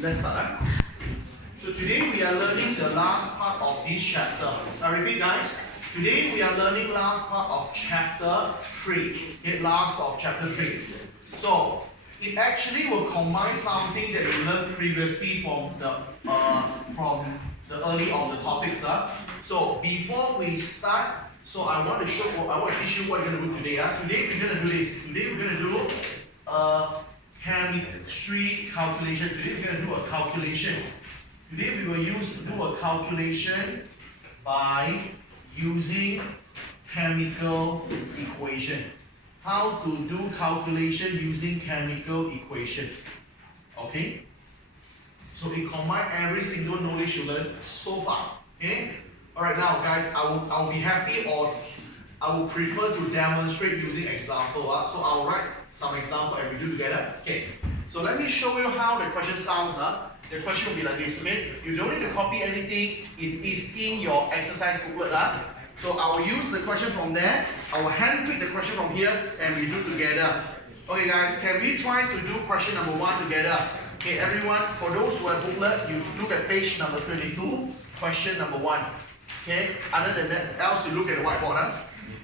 let's start. So today we are learning the last part of this chapter. I repeat, guys. Today we are learning last part of chapter 3. Okay, last part of chapter 3. So it actually will combine something that we learned previously from the early of the topics. So before we start, so I want to teach you what we're going to do today. Today we're going to do this. Today we're going to do chemistry calculation. Today we're going to do a calculation. Today we will do a calculation by using chemical equation. How to do calculation using chemical equation. Okay? So we combine every single knowledge you learned so far. Okay? Alright, now guys, I will be happy, or I will prefer to demonstrate using example. So I'll write some example and we do together. Okay. So let me show you how the question sounds. The question will be like this. Okay? You don't need to copy anything. It is in your exercise booklet. So I will use the question from there. I will handpick the question from here and we do together. Okay guys, can we try to do question number 1 together? Okay, everyone, for those who have booklet, you look at page number 22, question number 1. Okay, other than that, else you look at the whiteboard.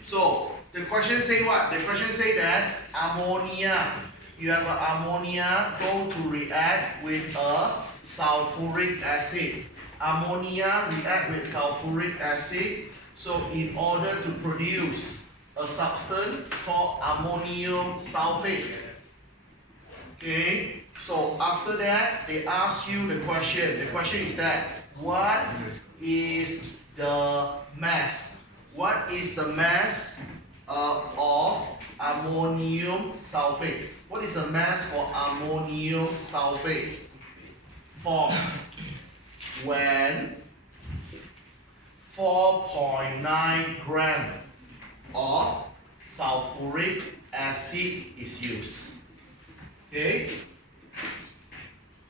So the question say what? The question say that ammonia, you have an ammonia go to react with a sulfuric acid. Ammonia react with sulfuric acid. So in order to produce a substance called ammonium sulfate. Okay, so after that they ask you the question. The question is that what is the mass? What is the mass of ammonium sulfate? What is the mass for ammonium sulfate? Formed when 4.9 gram of sulfuric acid is used. Okay?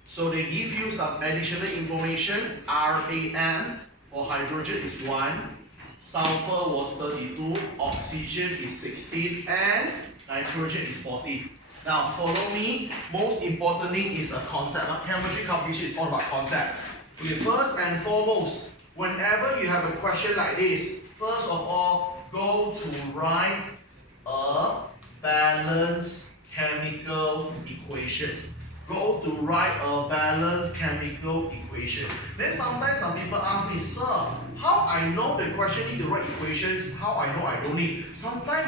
So they give you some additional information. RAM for hydrogen is 1, sulfur was 32, oxygen is 16, and nitrogen is 40. Now follow me. Most importantly is a concept. Chemistry calculation is all about concept. Okay, first and foremost, whenever you have a question like this, first of all, go to write a balanced chemical equation. Go to write a balanced chemical equation. Then sometimes some people ask me, sir, how I know the question need to write equations? How I know I don't need? Sometimes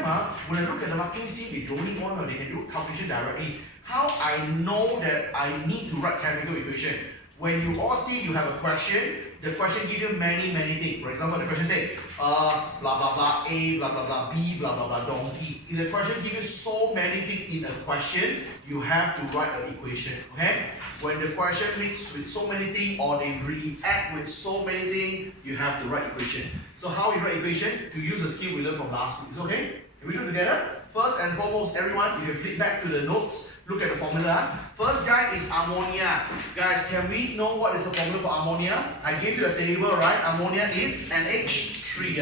when I look at the marking sheet, they don't need one, or they can do calculation directly. How I know that I need to write chemical equation? When you all see you have a question, the question gives you many things. For example, the question says, blah blah blah, A, blah blah blah, B, blah blah blah, donkey. If the question gives you so many things in a question, you have to write an equation. Okay? When the question mixes with so many things, or they react with so many things, you have to write equation. So how we write equation? To use a skill we learned from last week. Is okay? Can we do it together? First and foremost, everyone, you can flip back to the notes. Look at the formula. First guy is ammonia. Guys, can we know what is the formula for ammonia? I gave you a table, right? Ammonia is NH3.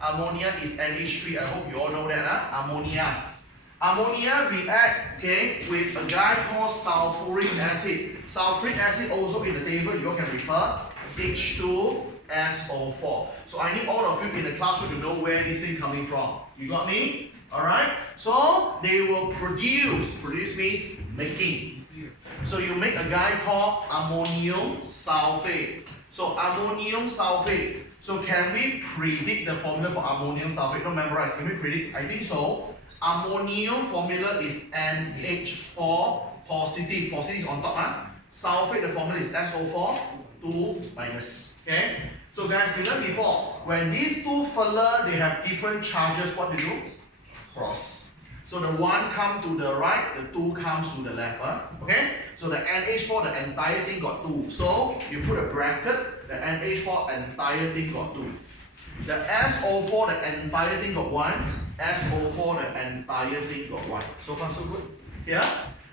Ammonia is NH3. I hope you all know that. Ammonia. Ammonia react, okay, with a guy called sulfuric acid. Sulfuric acid also in the table. You all can refer. H2SO4. So I need all of you in the classroom to know where this thing coming from. You got me? Alright, so they will produce. Produce means making. So you make a guy called ammonium sulfate. So ammonium sulfate. So can we predict the formula for ammonium sulfate? Don't memorize. Can we predict? I think so. Ammonium formula is NH4 positive. Positive is on top. Sulfate, the formula is SO4 2 minus. Okay? So guys, we learned before. When these two fella, they have different charges, what to do? Cross. So the 1 comes to the right, the 2 comes to the left. Okay? So the NH4, the entire thing got 2. So you put a bracket, the NH4 entire thing got 2. The SO4, the entire thing got 1. SO4, the entire thing got 1. So far so good. Yeah?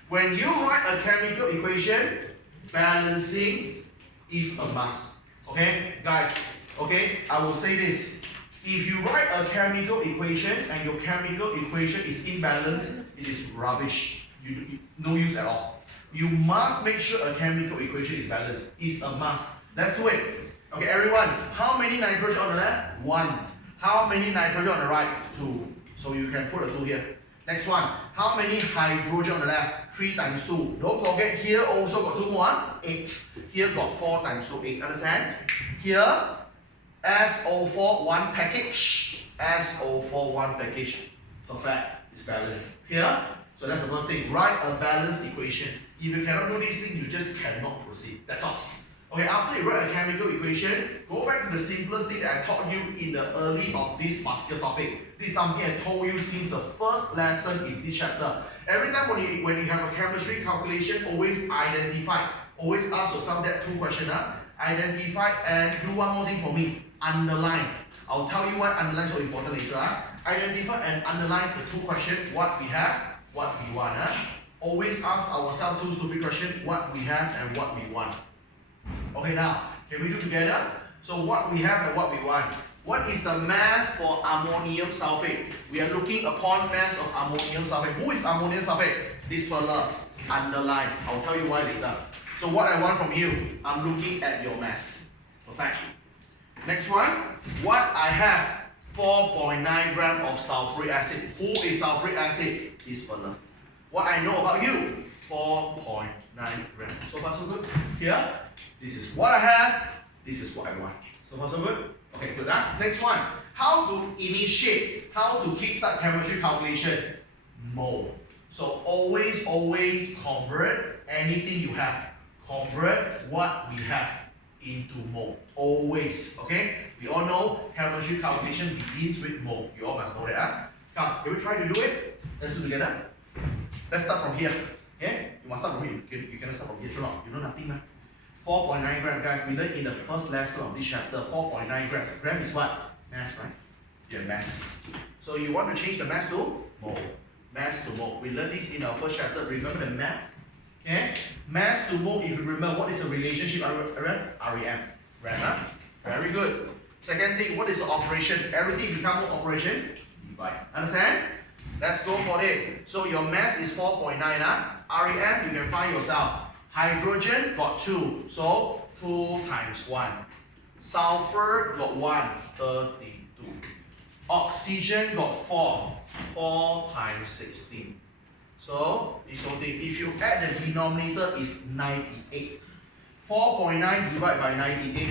When you write a chemical equation, balancing is a must. Okay? Guys, okay? I will say this. If you write a chemical equation and your chemical equation is imbalanced, it is rubbish. No use at all. You must make sure a chemical equation is balanced. It's a must. Let's do it. Okay, everyone. How many nitrogen on the left? 1. How many nitrogen on the right? 2. So you can put a 2 here. Next one. How many hydrogen on the left? 3 times 2. Don't forget, here also got 2 more. 8. Here got 4 times 2, 8. Understand? Here, SO4, 1 package. SO4, 1 package. Perfect. It's balanced. Here, so that's the first thing. Write a balanced equation. If you cannot do this thing, you just cannot proceed. That's all. Okay, after you write a chemical equation, go back to the simplest thing that I taught you in the early of this particular topic. This is something I told you since the first lesson in this chapter. Every time when you have a chemistry calculation, always identify. Always ask yourself that 2 questions. Identify and do one more thing for me. Underline. I'll tell you why underline is so important later. Identify and underline the 2 questions. What we have, what we want. Always ask ourselves 2 stupid questions. What we have and what we want. Okay, now, can we do together? So what we have and what we want. What is the mass for ammonium sulfate? We are looking upon mass of ammonium sulfate. Who is ammonium sulfate? This fella. Underline. I'll tell you why later. So what I want from you, I'm looking at your mass. Perfect. Next one. What I have, 4.9 grams of sulfuric acid. Who is sulfuric acid? This fella. What I know about you, 4.9 grams. So far so good. Here, this is what I have, this is what I want. So far so good? Okay, good. Next one. How to initiate, how to kickstart chemistry calculation? Mole. So always convert anything you have. Convert what we have into mole. Always. Okay? We all know chemistry calculation begins with mole. You all must know that. Come, can we try to do it? Let's do it together. Let's start from here. Okay? You must start from here. You cannot start from here. Sure not? You know nothing, man. 4.9 grams, guys. We learned in the first lesson of this chapter. 4.9 grams. Gram is what? Mass, right? Yeah, mass. So you want to change the mass to mole. Mass to mole. We learned this in our first chapter. Remember the map? Okay? Mass to mole, if you remember, what is the relationship? REM. Ram, very good. Second thing, what is the operation? Everything becomes operation. Divide. Understand? Let's go for it. So your mass is 4.9. REM, you can find yourself. Hydrogen got 2. So 2 times 1. Sulfur got 1. 32. Oxygen got 4. 4 times 16. So this whole thing, if you add the denominator, is 98. 4.9 divided by 98,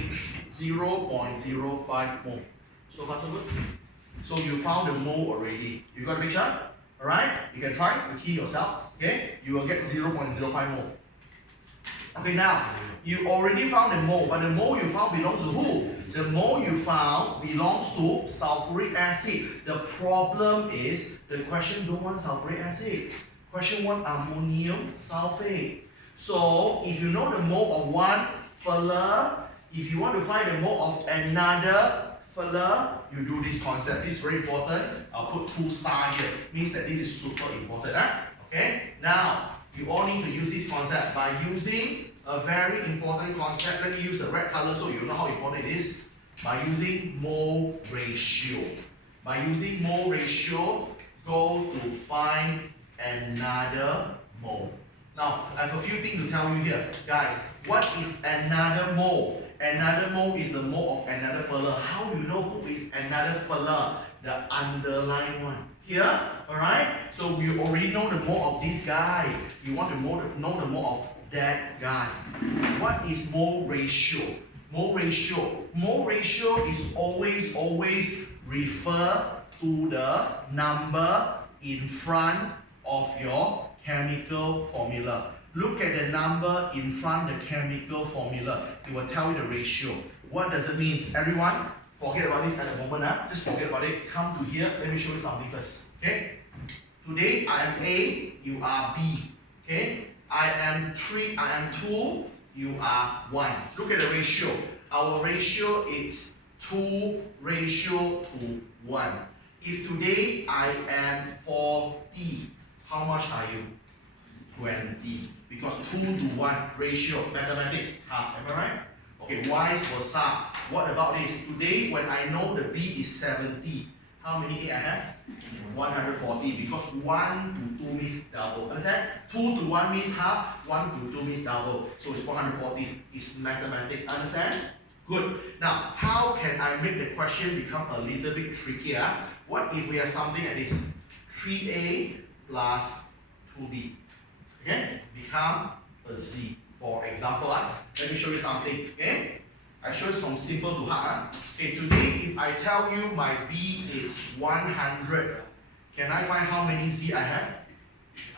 0.05 mole. So far so good. So you found the mole already. You got a picture? Alright? You can try to key yourself. Okay? You will get 0.05 mole. Okay, now, you already found the mole, but the mole you found belongs to who? The mole you found belongs to sulfuric acid. The problem is, the question don't want sulfuric acid. Question want ammonium sulfate. So, if you know the mole of one fella, if you want to find the mole of another fella, you do this concept. This is very important. I'll put 2 stars here. Means that this is super important. Okay? Now, you all need to use this concept by using a very important concept. Let me use the red color so you know how important it is. By using mole ratio. By using mole ratio, go to find another mole. Now, I have a few things to tell you here. Guys, what is another mole? Another mole is the mole of another fella. How do you know who is another fella? The underlined one. Here, alright? So we already know the mole of this guy. You want to know the mole of that guy. What is mole ratio? Mole ratio. Mole ratio is always refer to the number in front of your chemical formula. Look at the number in front of the chemical formula. It will tell you the ratio. What does it mean? Everyone, forget about this at the moment. Just forget about it. Come to here. Let me show you something first. Okay? Today I am A, you are B. Okay? I am 3, I am 2, you are 1. Look at the ratio. Our ratio is 2 ratio to 1. If today I am 4B, how much are you? 20. Because 2 to 1 ratio, mathematics, half, am I right? Okay, vice versa. What about this? Today, when I know the B is 70, How many 8 I have? 140, because 1 to 2 means double. Understand? 2 to 1 means half, 1 to 2 means double. So it's 140. It's mathematics. Understand? Good. Now, how can I make the question become a little bit trickier? What if we have something like this? 3a plus 2b. Okay? Become a z. For example, let me show you something. Okay? I show you from simple to hard. Okay, today if I tell you my b is 100, can I find how many z I have?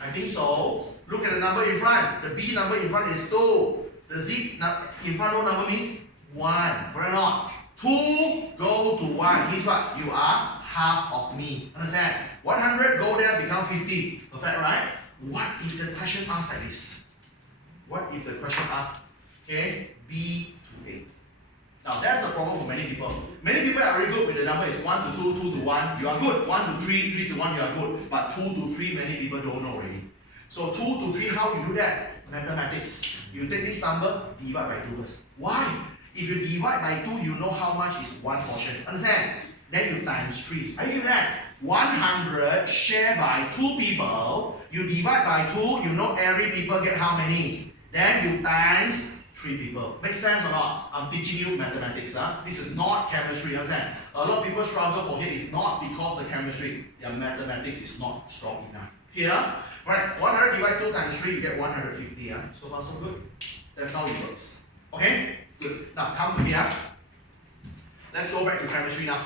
I think so. Look at the number in front. The b number in front is 2. The z in front no number means 1. Correct or not? 2 go to 1 means what? You are half of me. Understand? 100 go there become 50. Perfect, right? What if the question asks like this? What if the question asks, okay, b to 8? Now that's a problem for many people. Many people are very good with the number is 1 to 2, 2 to 1, you are good. 1 to 3, 3 to 1, you are good. But 2 to 3, many people don't know already. So 2 to 3, how you do that? Mathematics. You take this number, divide by 2 first. Why? If you divide by 2, you know how much is one portion. Understand? Then you times 3. Are you with that? 100 shared by 2 people. You divide by 2, you know every people get how many? Then you times 3 people. Make sense or not? I'm teaching you mathematics. This is not chemistry. Understand? A lot of people struggle for here. It's not because the chemistry, their mathematics is not strong enough. Here, right? 100 divided 2 times 3, you get 150. So far, so good. That's how it works. Okay? Good. Now come to here. Let's go back to chemistry now.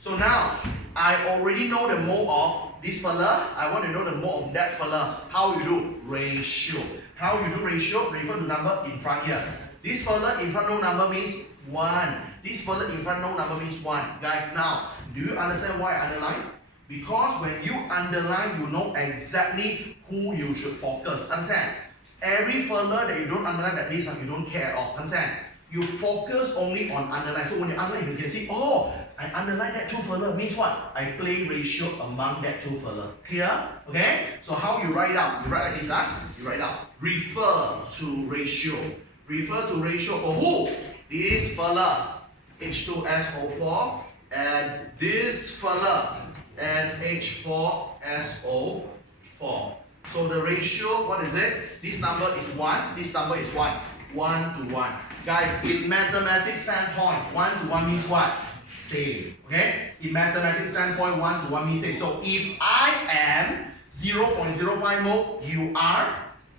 So now, I already know the mole of this fella. I want to know the mole of that fella. How you do? Ratio. How you do ratio? Refer to number in front here. This fella in front no number means 1. This fella in front no number means 1. Guys, now, do you understand why I underline? Because when you underline, you know exactly who you should focus. Understand? Every fella that you don't underline like this, you don't care at all. Understand? You focus only on underline. So when you underline, you can see, oh, I underline that 2 fella means what? I play ratio among that 2 fella. Clear? Okay? So how you write down? You write like this, You write down. Refer to ratio. Refer to ratio for who? This fella, H2SO4, and this fella, NH4SO4. So the ratio, what is it? This number is 1, this number is 1. 1 to 1. Guys, in mathematics standpoint, 1 to 1 means what? Same. Okay? In mathematics standpoint, 1 to 1 means same. So if I am 0.05 mole, you are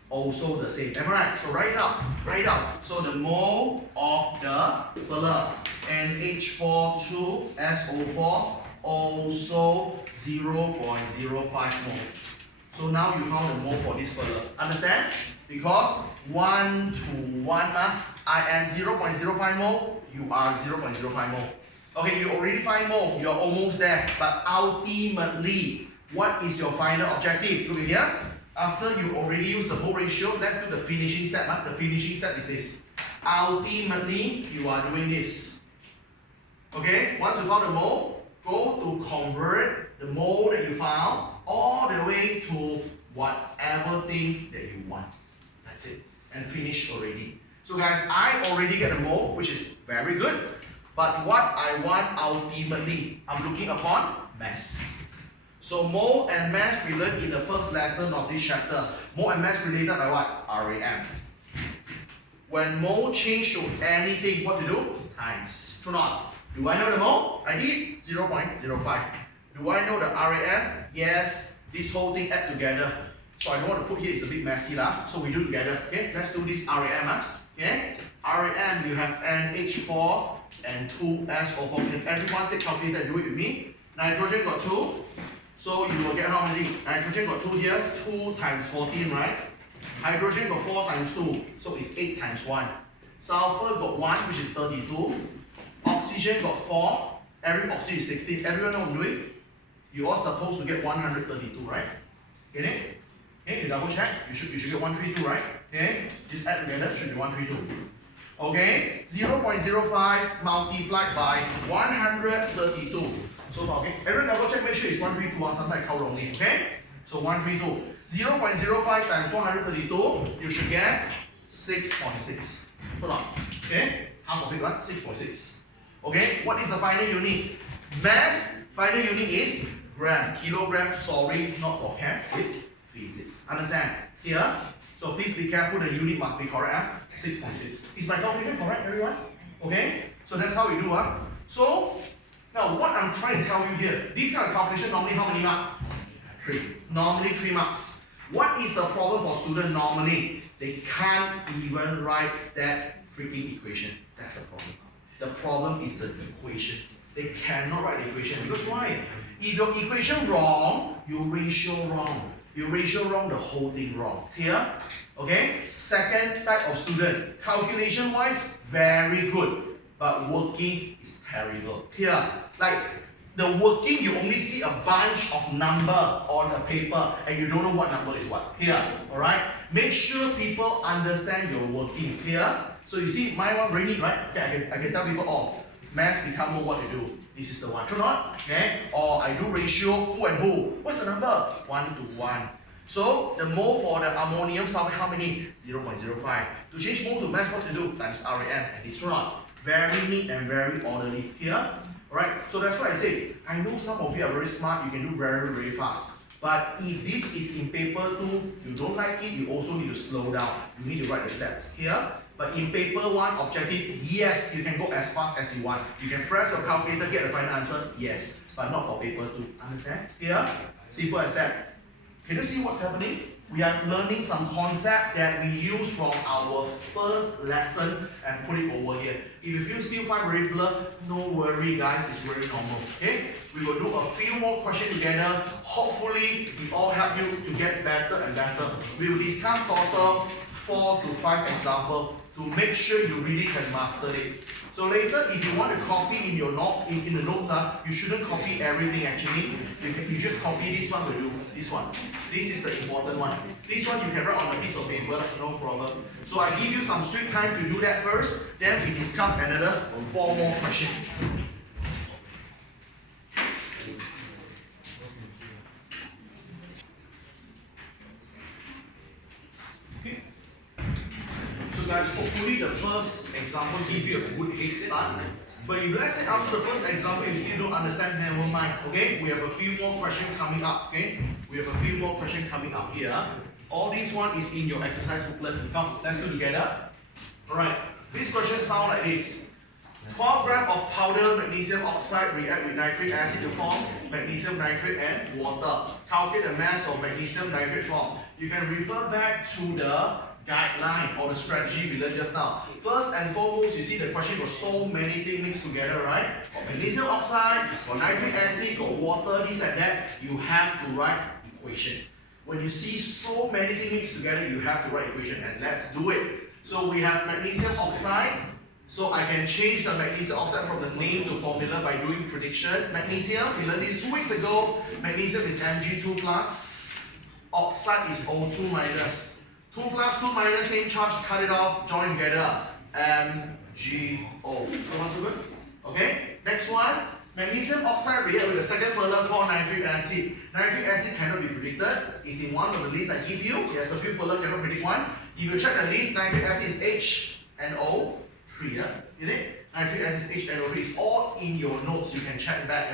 also the same. Am I right? So write down. Write down. So the mole of the fella, NH42SO4, also 0.05 mole. So now you found the mole for this fella. Understand? Because 1 to 1, I am 0.05 mole, you are 0.05 mole. Okay, you already find mole, you're almost there. But ultimately, what is your final objective? Look at here. After you already use the mole ratio, let's do the finishing step. The finishing step is this. Ultimately, you are doing this. Okay, once you found the mole, go to convert the mole that you found all the way to whatever thing that you want. That's it. And finish already. So guys, I already get a mole, which is very good. But what I want ultimately, I'm looking upon mass. So mole and mass we learned in the first lesson of this chapter. Mole and mass related by what? RAM. When mole change to anything, what to do? Times. True or not? Do I know the mole? I did 0.05. Do I know the RAM? Yes. This whole thing add together. So I don't want to put here, it's a bit messy so we do together. Okay, let's do this RAM. Okay, RAM you have NH4 and 2SO4. Can everyone take calculator and do it with me? Nitrogen got 2. So you will get how many? Nitrogen got 2 here, 2 times 14, right? Hydrogen got 4 times 2, so it's 8 times 1. Sulfur got 1, which is 32. Oxygen got 4, every oxygen is 16. Everyone know what I'm doing? You are supposed to get 132, right? Get it? Okay, you double check. You should get 132, right? Okay, just add together, should be 132. Okay, 0.05 multiplied by 132. So far, okay? Everyone double check, make sure it's 132. Sometimes I count wrongly, okay? So 132. 0.05 times 132, you should get 6.6. Hold on. Okay? Half of it, right? 6.6. Okay? What is the final unit? Mass Final unit is gram, kilogram, sorry, not for chem, it's physics. Understand? Here, so please be careful, the unit must be correct. 6.6. Is my calculation correct, everyone? Okay? So that's how we do. So, now what I'm trying to tell you here, this kind of calculation normally how many marks? 3. Normally 3 marks. What is the problem for students normally? They can't even write that freaking equation. That's the problem. The problem is the equation. They cannot write the equation. Because why? If your equation wrong, your ratio wrong. Your ratio wrong, the whole thing wrong. Here, okay? Second type of student, calculation wise, very good. But working is terrible. Here, like the working, you only see a bunch of number on a paper and you don't know what number is what. Here, alright? Make sure people understand your working. Here, so you see my one very neat, right? Okay, I can tell people, oh, maths become more what to do. This is the one, true not? Okay? Or I do ratio, who and who. What's the number? 1 to 1. So the mole for the ammonium sulfate, how many? 0.05. To change mole to mass, what to do? Times RAM, and it's true not? Very neat and very orderly. Here? Alright, so that's why I say, I know some of you are very smart, you can do very, very fast. But if this is in paper 2, you don't like it, you also need to slow down. You need to write the steps here. But in paper 1, objective, yes, you can go as fast as you want. You can press your calculator, get the final answer, yes. But not for paper 2. Understand? Here, simple as that. Can you see what's happening? We are learning some concept that we use from our first lesson and put it over here. If you feel still find very blur, no worry guys, it's very normal. Okay? We will do a few more questions together. Hopefully, we all help you to get better and better. We will discuss total 4 to 5 examples to make sure you really can master it. So later, if you want to copy in your note, in the notes, you shouldn't copy everything actually. You just copy this one, will do. This one. This is the important one. This one you can write on a piece of paper, no problem. So I give you some sweet time to do that first, then we discuss another 4 more questions. So guys, hopefully the first example gives you a good head start. But if let's say after the first example you still don't understand, never mind. Okay, we have a few more questions coming up. Okay, we have a few more questions coming up here. All this one is in your exercise booklet. Come, let's do together. Alright, this question sounds like this. 12 grams of powder magnesium oxide react with nitric acid to form magnesium nitrate and water. Calculate the mass of magnesium nitrate form. You can refer back to the guideline or the strategy we learned just now. First and foremost, you see the question got so many things mixed together, right? Got magnesium oxide, got nitric acid, got water, this and that. You have to write equation. When you see so many things mixed together, you have to write equation, and let's do it. So we have magnesium oxide. So I can change the magnesium oxide from the name to formula by doing prediction. Magnesium, we learned this 2 weeks ago. Magnesium is Mg2 plus. Oxide is O2 minus. 2 plus 2 minus, same charge, cut it off, join together. MgO. So far so good? Okay, next one. Magnesium oxide react with the second further called nitric acid. Nitric acid cannot be predicted. It's in one of the lists I give you. There's a few further cannot predict one. If you check the list, nitric acid is HNO3. Yeah? Get it? Nitric acid is HNO3. It's all in your notes. You can check back.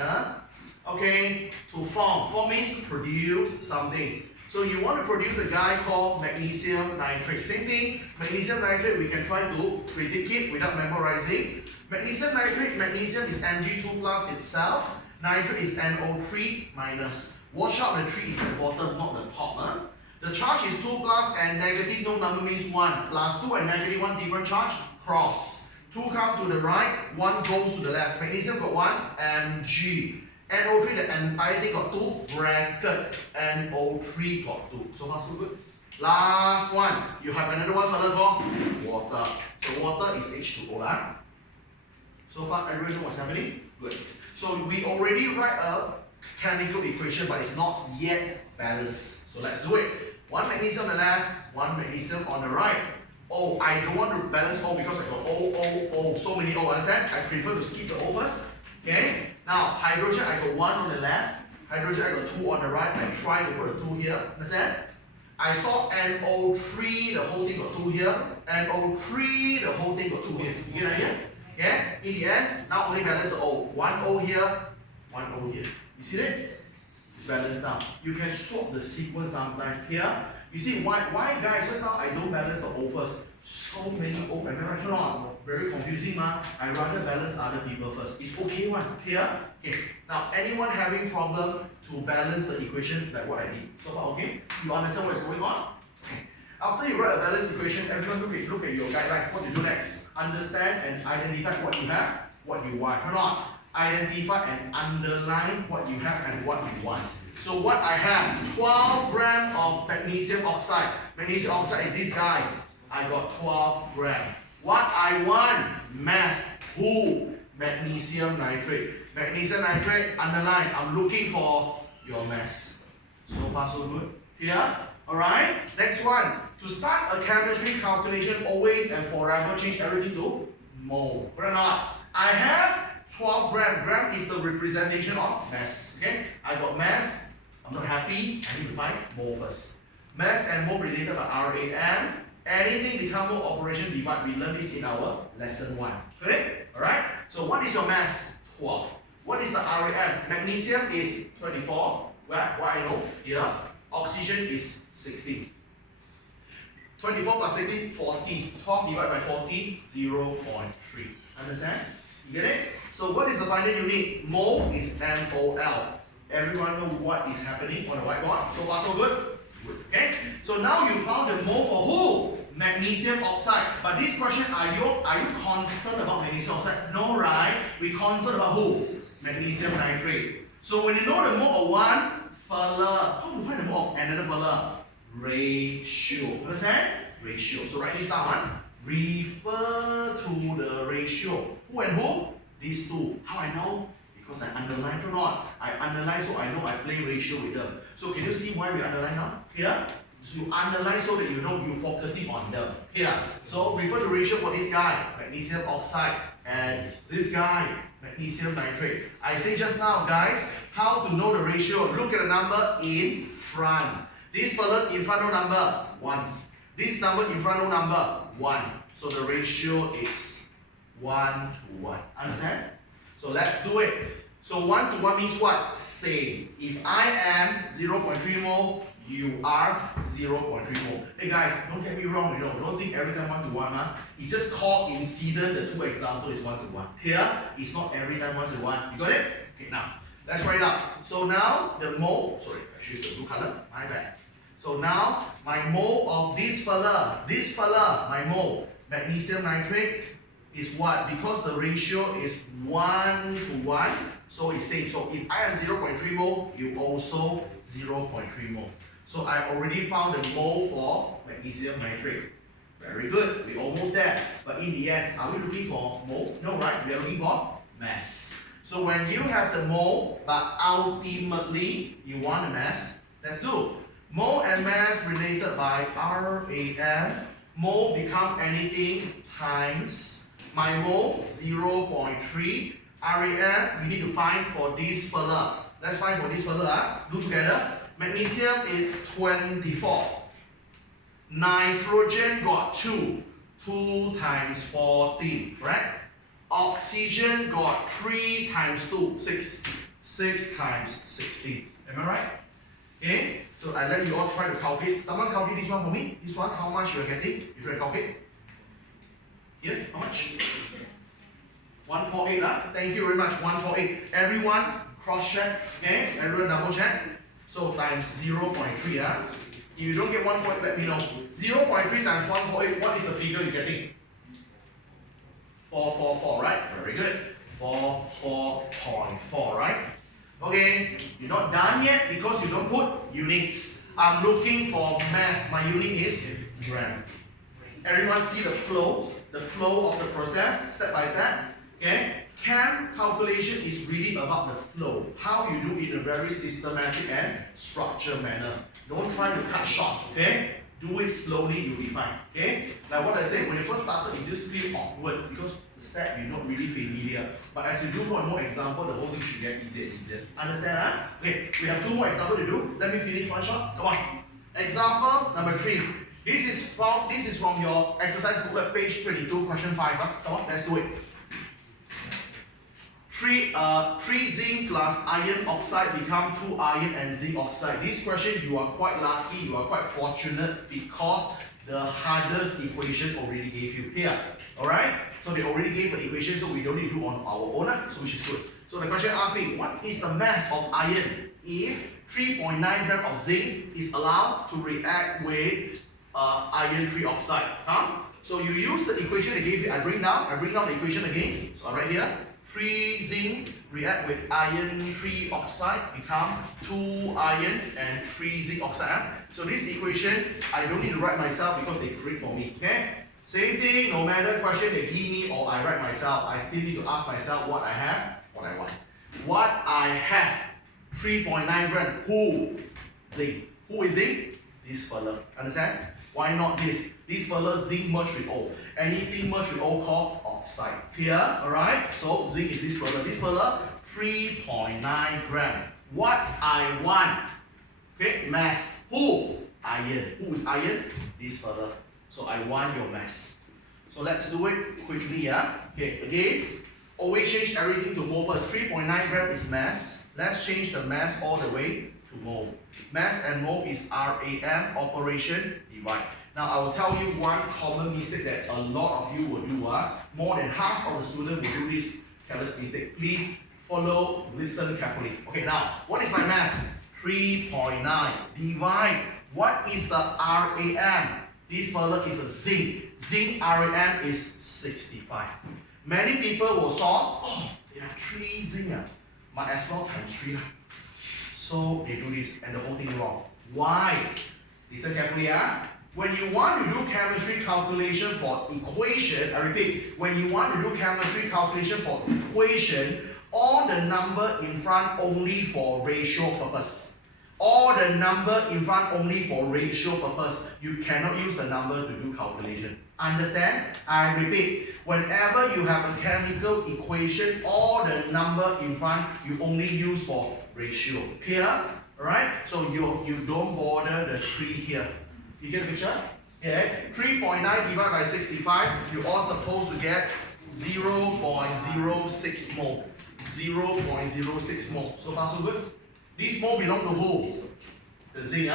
Okay, to form. Form means produce something. So you want to produce a guy called magnesium nitrate. Same thing, magnesium nitrate, we can try to predict it without memorizing. Magnesium nitrate, magnesium is Mg2 plus itself. Nitrate is NO3 minus. Watch out, the 3 is the bottom, not the top. The charge is 2 plus and negative, no number means 1. Plus 2 and negative 1, different charge, cross. 2 come to the right, 1 goes to the left. Magnesium got 1, Mg. NO3, the entire thing got 2, bracket, NO3 got 2. So far so good. Last one, you have another one further called water. So water is H2O. So far everyone know what's happening? Good. So we already write a chemical equation, but it's not yet balanced. So let's do it. 1 magnesium on the left, 1 magnesium on the right. Oh, I don't want to balance O because I got O, so many O, understand? I prefer to skip the O first. Okay? Now, hydrogen, I got 1 on the left. Hydrogen, I got 2 on the right. I try to put a 2 here. Understand? I saw NO3, the whole thing got 2 here. NO3, the whole thing got 2 here. You get an idea? Okay? In the end, now only balance the O. 1 O here, 1 over here. You see that? It's balanced now. You can swap the sequence sometime here. You see why guys, just now I don't balance the O first. So many O, am I right or not? Very confusing, ma. I rather balance other people first. It's okay one. Here? Okay. Now, anyone having problem to balance the equation like what I did? So far, okay? You understand what's going on? Okay. After you write a balanced equation, everyone look at your guideline. What to do next? Understand and identify what you have, what you want or not. Identify and underline what you have and what you want. So what I have, 12 grams of magnesium oxide. Magnesium oxide is this guy. I got 12 grams. What I want, mass, who? Magnesium nitrate. Magnesium nitrate, underline. I'm looking for your mass. So far so good. Here, alright? Next one. To start a chemistry calculation, always and forever change everything to mole. Correct or not? I have 12 grams. Gram is the representation of mass. Okay? I got mass. I'm not happy. I need to find mole first. Mass and mole related by RAM. Anything become mole operation divide. We learned this in our lesson 1. Correct? Alright? So what is your mass? 12. What is the RAM? Magnesium is 24. What I know here. Oxygen is 16. 24 plus 16, 40. 12 divided by 40, 0.3. Understand? You get it? So what is the final unit? Mole is MOL. Everyone know what is happening on the whiteboard? So far so good? Good. Okay? So now you found the mole for who? Magnesium oxide. But this question, are you concerned about magnesium oxide? No, right? We concerned about who? Magnesium nitrate. So when you know the mole of one fella, how to find the mole of another fella? Ratio. Understand? Ratio. So write this down. Refer to the ratio. Who and who? These two. How I know? Because I underline or not. I underline so I know I play ratio with them. So can you see why we underline now? Here. So you underline so that you know you're focusing on them. Here. So refer to ratio for this guy, magnesium oxide, and this guy, magnesium nitrate. I say just now, guys, how to know the ratio. Look at the number in front. This fella in front no number 1. This number in front no number 1. So the ratio is 1 to 1. Understand? So let's do it. So 1 to 1 means what? Same. If I am 0.3 mole, you are 0.3 mole. Hey guys, don't get me wrong, you know, don't think every time 1 to 1, huh? It's just called incident, the two examples is 1 to 1. Here, it's not every time 1 to 1. You got it? Okay, now, let's write up. So now, the mole, sorry, I choose the blue color, my bad. So now, my mole of this fella, my mole, magnesium nitrate, is what? Because the ratio is 1 to 1, so it's same. So if I am 0.3 mole, you also 0.3 mole. So I already found the mole for magnesium nitrate. Very good, we're almost there. But in the end, are we looking for mole? No, right? We are looking for mass. So when you have the mole, but ultimately you want a mass, let's do. Mole and mass related by RAM. Mole become anything times my mole 0.3. RAM we need to find for this fella. Let's find for this fella. Do together. Magnesium is 24. Nitrogen got 2. 2 times 14, right? Oxygen got 3 times 2, 6. 6 times 16. Am I right? Okay, so I let you all try to calculate. Someone calculate this one for me. This one, how much you are getting? You try to calculate. Here, how much? 148. Thank you very much. 148. Everyone cross check. Okay, everyone double check. So times 0.3. If you don't get 148, let me know. 0.3 times 148. What is the figure you're getting? 444, right? Very good. 44.4, right? Okay, you're not done yet because you don't put units. I'm looking for mass. My unit is gram. Everyone see the flow of the process, step by step. Okay, chem calculation is really about the flow. How you do it in a very systematic and structured manner. Don't try to cut short. Okay, do it slowly, you'll be fine. Okay, like what I said, when you first started, it just feel awkward because the step you're not really familiar. But as you do more and more example, the whole thing should get easier and easier. Understand? Huh? Okay, we have 2 more examples to do. Let me finish one shot. Come on. Example number 3. This is from your exercise booklet, page 22, question 5. Huh? Come on, let's do it. 3 zinc plus iron oxide become 2 iron and zinc oxide. This question you are quite lucky, you are quite fortunate because the hardest equation already gave you here. Alright? So they already gave the equation, so we don't need to do on our own, so which is good. So the question asks me, what is the mass of iron if 3.9 gram of zinc is allowed to react with iron 3 oxide? So you use the equation they gave you. I bring down the equation again. So right here, 3 zinc react with iron 3 oxide become 2 iron and 3 zinc oxide. So this equation I don't need to write myself because they create for me. Okay? Same thing, no matter question they give me or I write myself, I still need to ask myself what I have, what I want. What I have, 3.9 gram. Who? Zinc. Who is zinc? This fella. Understand? Why not this? This fella zinc merged with O. Anything merged with O called oxide. Clear? Alright? So zinc is this fella. This fella, 3.9 gram. What I want? Okay, mass. Who? Iron. Who is iron? This fella. So I want your mass. So let's do it quickly. Okay, again, always change everything to mole first. 3.9 gram is mass. Let's change the mass all the way to mole. Mass and mole is RAM, operation, divide. Now I will tell you one common mistake that a lot of you will do. More than half of the students will do this careless mistake. Please follow, listen carefully. Okay, now, what is my mass? 3.9. Divide. What is the RAM? This fella is a zinc. Zinc RAM is 65. Many people will solve, oh, there are 3 zinc. Might as well times 3. So they do this and the whole thing wrong. Why? Listen carefully. When you want to do chemistry calculation for equation, I repeat, when you want to do chemistry calculation for equation, all the number in front only for ratio purpose. All the number in front only for ratio purpose. You cannot use the number to do calculation. Understand? I repeat, whenever you have a chemical equation, all the number in front you only use for ratio. Clear? Alright? So you don't bother the 3 here. You get the picture? Yeah. 3.9 divided by 65, you're all supposed to get 0.06 mole. 0.06 mole. So far so good? This mole belong to who? The zinc.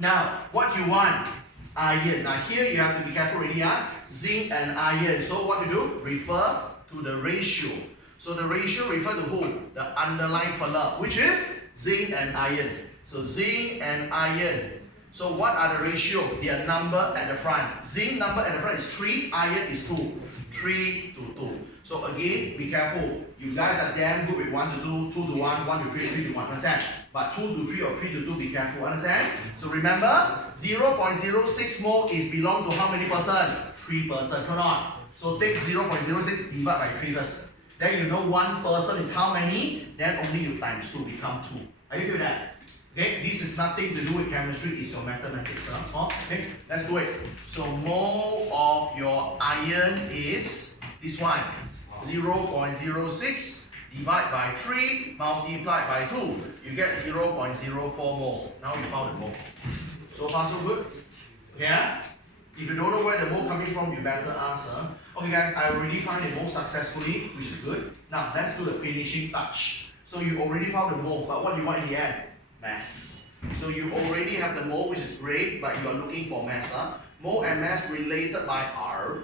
Now, what you want? Iron. Now here you have to be careful already. Zinc and iron. So what you do? Refer to the ratio. So the ratio refer to who? The underlying fella, which is zinc and iron. So zinc and iron. So what are the ratio? Their number at the front. Zinc number at the front is 3, iron is 2. 3 to 2. So again, be careful. You guys are damn good with 1 to 2, 2 to 1, 1 to 3, 3 to 1, understand? But 2 to 3 or 3 to 2, be careful, understand? So remember, 0.06 mole is belong to how many person? 3 person, turn on. So take 0.06 divide by 3 first. Then you know 1 person is how many? Then only you times 2 become 2. Are you with that? Okay, this is nothing to do with chemistry, it's your mathematics. Okay, let's do it. So mole of your iron is this one. 0.06 divide by 3 multiplied by 2. You get 0.04 mole. Now you found the mole. So far so good? Yeah? If you don't know where the mole coming from, you better ask. Okay guys, I already found the mole successfully, which is good. Now let's do the finishing touch. So you already found the mole, but what do you want in the end? Mass. So you already have the mole, which is great, but you are looking for mass. Mole and mass related by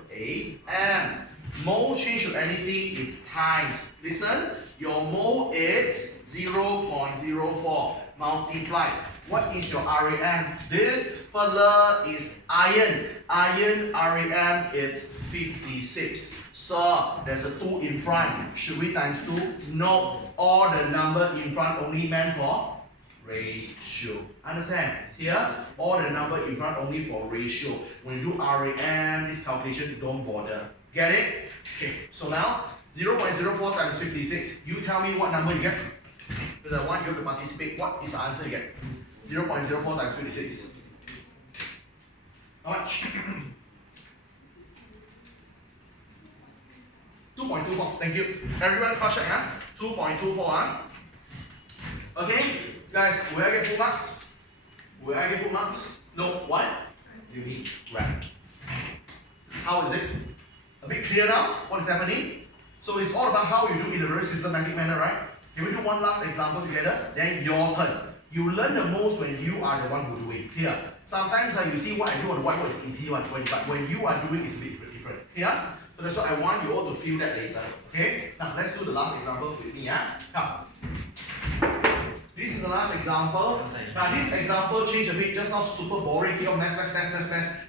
RAM. Mole change to anything is times. Listen, your mole is 0.04 multiplied. What is your RAM? This fella is iron. Iron RAM is 56. So there's a 2 in front. Should we times 2? No. All the number in front only meant for ratio. Understand? Here, all the number in front only for ratio. When you do RAM, this calculation, don't bother. Get it? Okay, so now 0.04 times 56. You tell me what number you get. Because I want you to participate. What is the answer you get? 0.04 times 56. How much? 2.24. Thank you. Everyone cross check, 2.24. Okay, guys, will I get full marks? Will I get full marks? No. What? You need RAM. How is it? A bit clear now? What is happening? So it's all about how you do in a very systematic manner, right? Can we do one last example together? Then your turn. You learn the most when you are the one who do it. Here. Sometimes you see what I do on the whiteboard is easy one, but when you are doing it's a bit different. Here. So that's why I want you all to feel that later. Okay? Now let's do the last example with me. Yeah? Now, this is the last example. Now this example change a bit. Just now super boring. Here, mass.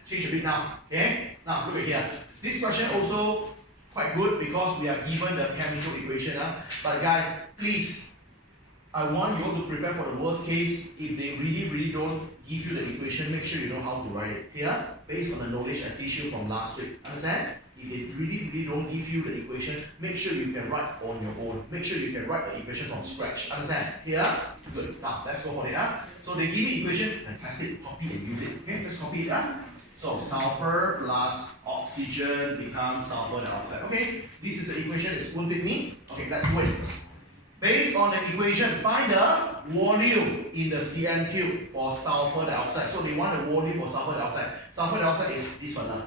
Change a bit now. Okay? Now look at here. This question also quite good because we are given the chemical equation. But guys, please, I want you all to prepare for the worst case. If they really don't give you the equation, make sure you know how to write it. Here, based on the knowledge I teach you from last week. Understand? If they really don't give you the equation, make sure you can write on your own. Make sure you can write the equation from scratch. Understand? Here? Good. Now, let's go for it. So they give me equation, fantastic. Copy and use it. Okay, just copy it. So sulfur plus oxygen becomes sulfur dioxide. Okay, this is the equation. It's spoon feed me. Okay, let's do it. Based on the equation, find the volume in the cm cube for sulfur dioxide. So they want the volume for sulfur dioxide. Sulfur dioxide is this one.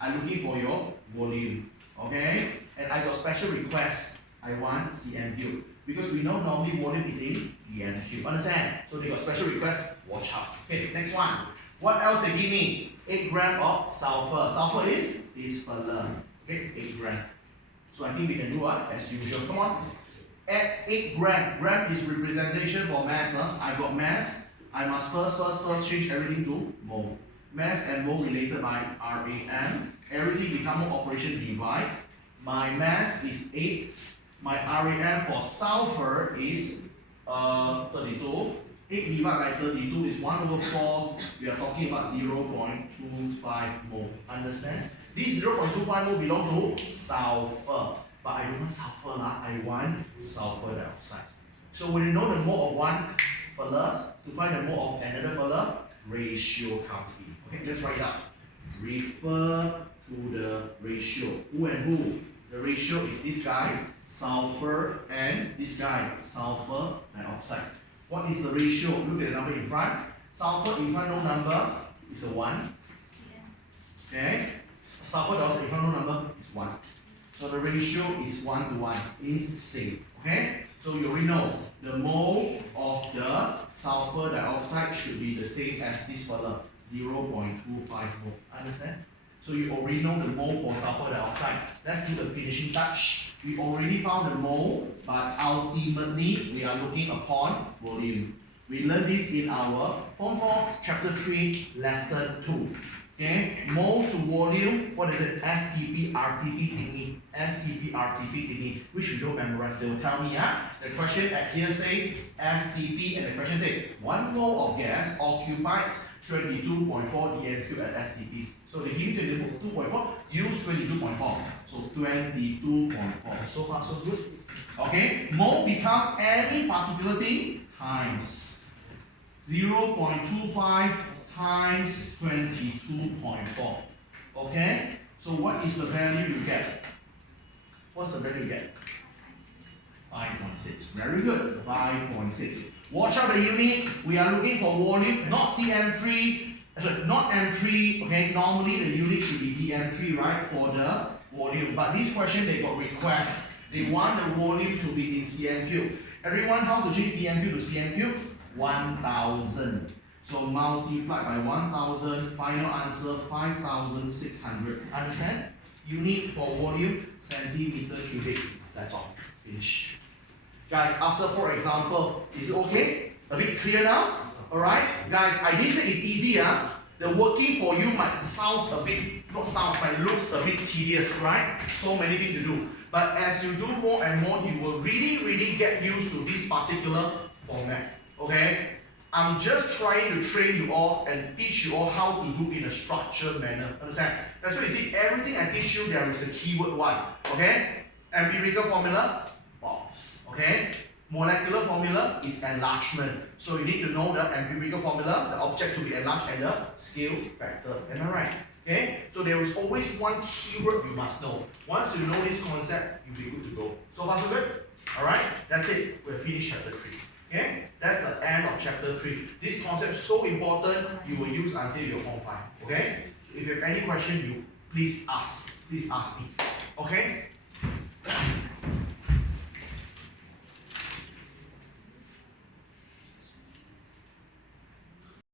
I'm looking for your volume. Okay? And I got special request. I want cm cube. Because we know normally volume is in em cube. Understand? So they got special request. Watch out. Okay, next one. What else they give me? 8 grams of sulfur. Sulfur is this fella. Okay, 8 grams. So I think we can do as usual. Come on. Add 8 grams. Gram is representation for mass. I got mass. I must first change everything to mole. Mass and mole related by RAM. Everything become more operation divide. My mass is 8. My RAM for sulfur is 32. 8 divided by 32 is 1/4. We are talking about 0.25 mole. Understand? This 0.25 mole belong to sulfur. But I don't want sulfur, I want sulfur dioxide. So when you know the mole of one fella, to find the mole of another fella, ratio comes in. Okay, let's write it out. Refer to the ratio. Who and who? The ratio is this guy, sulfur, and this guy, sulfur dioxide. What is the ratio? Look at the number in front. Sulfur in front, no number, is a 1. Okay? Sulfur dioxide in front, no number, is 1. So the ratio is 1 to 1, means same. Okay? So you already know the mole of the sulfur dioxide should be the same as this fella, 0.25 mole. Understand? So you already know the mole for sulfur dioxide. Let's do the finishing touch. We already found the mole, but ultimately we are looking upon volume. We learned this in our Form 4, Chapter 3, Lesson 2. Okay, mole to volume, what is it? STP, RTP thingy. STP, RTP thingy, which we don't memorize. They will tell me, the question at here say STP, and the question say 1 mole of gas occupies 22.4 dm cube at STP. So they give me 22.4, use 22.4. So 22.4. So far, so good. Okay, mole become any particular thing times 0.25 times 22.4. Okay? So what is the value you get? What's the value you get? 5.6. Very good. 5.6. Watch out the unit. We are looking for volume, not CM3. Sorry, not M3. Okay, normally the unit should be DM3, right? For the volume. But this question they got request. They want the volume to be in cm cube. Everyone, how to change dm cube to cm cube? 1000. So multiply by 1000, final answer 5600. Understand? Unit for volume, centimeter cubic. That's all. Finish. Guys, after for example, is it okay? A bit clear now? Alright? Guys, I didn't say it's easy. The working for you might sound a bit, not sound, might looks a bit tedious, right? So many things to do. But as you do more and more, you will really get used to this particular format. Okay? I'm just trying to train you all and teach you all how to do in a structured manner. Understand? That's why you see everything I teach you, there is a keyword one. Okay? Empirical formula, box. Okay? Molecular formula is enlargement. So you need to know the empirical formula, the object to be enlarged, and the scale factor. Am I right? Okay? So there is always one keyword you must know. Once you know this concept, you'll be good to go. So far so good? Alright? That's it. We've finished chapter 3. Okay? That's the end of chapter 3. This concept is so important, you will use until your Form 5. Okay? So if you have any question, you please ask. Please ask me. Okay? 1.